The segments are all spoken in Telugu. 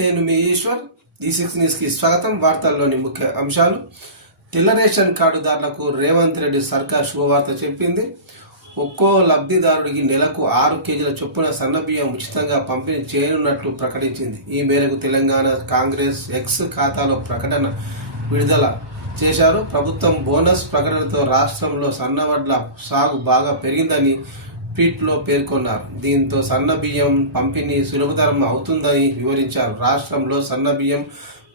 నేను మీ ఈశ్వర్. ఈ6 న్యూస్కి స్వాగతం. వార్తల్లోని ముఖ్య అంశాలు. తెల్ల రేషన్ కార్డుదారులకు రేవంత్ రెడ్డి సర్కార్ శుభవార్త చెప్పింది. ఒక్కో లబ్ధిదారుడికి నెలకు 6 కేజీల చొప్పున సన్నబియ్యం ఉచితంగా పంపిణీ చేయనున్నట్లు ప్రకటించింది. ఈ మేరకు తెలంగాణ కాంగ్రెస్ ఎక్స్ ఖాతాలో ప్రకటన విడుదల చేశారు. ప్రభుత్వం బోనస్ ప్రకటనతో రాష్ట్రంలో సన్నవడ్ల సాగు బాగా పెరిగిందని ట్వీట్లో పేర్కొన్నారు. దీంతో సన్నబియ్యం పంపిణీ సులభతరం అవుతుందని వివరించారు. రాష్ట్రంలో సన్నబియ్యం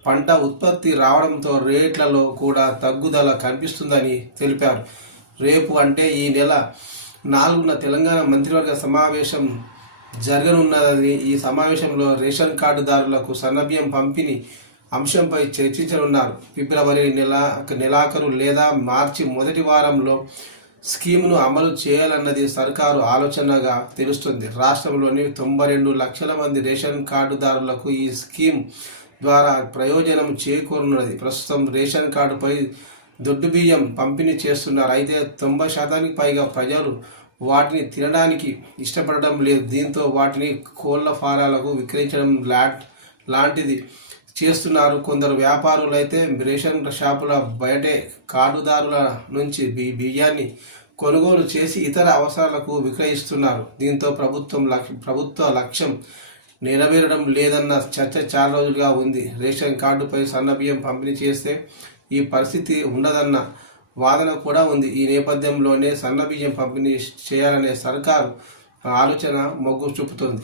పంట ఉత్పత్తి రావడంతో రేట్లలో కూడా తగ్గుదల కనిపిస్తుందని తెలిపారు. రేపు అంటే ఈ నెల 4న తెలంగాణ మంత్రివర్గ సమావేశం జరగనున్నదని, ఈ సమావేశంలో రేషన్ కార్డుదారులకు సన్నబియ్యం పంపిణీ అంశంపై చర్చించనున్నారు. ఫిబ్రవరి నెలాఖరు లేదా మార్చి మొదటి వారంలో స్కీమ్ను అమలు చేయాలన్నది సర్కారు ఆలోచనగా తెలుస్తుంది. రాష్ట్రంలోని 92 లక్షల మంది రేషన్ కార్డుదారులకు ఈ స్కీమ్ ద్వారా ప్రయోజనం చేకూరనున్నది. ప్రస్తుతం రేషన్ కార్డుపై దొడ్డు బియ్యం పంపిణీ చేస్తున్నారు. అయితే 90% పైగా ప్రజలు వాటిని తినడానికి ఇష్టపడడం లేదు. దీంతో వాటిని కోళ్ల ఫారాలకు విక్రయించడం లాంటిది చేస్తున్నారు. కొందరు వ్యాపారులు అయితే రేషన్ షాపుల బయటే కార్డుదారుల నుంచి బియ్యాన్ని కొనుగోలు చేసి ఇతర అవసరాలకు విక్రయిస్తున్నారు. దీంతో ప్రభుత్వ లక్ష్యం నెరవేరడం లేదన్న చర్చ చాలా రోజులుగా ఉంది. రేషన్ కార్డుపై సన్నబియ్యం పంపిణీ చేస్తే ఈ పరిస్థితి ఉండదన్న వాదన కూడా ఉంది. ఈ నేపథ్యంలోనే సన్నబియ్యం పంపిణీ చేయాలనే సర్కారు ఆలోచన మొగ్గు చూపుతోంది.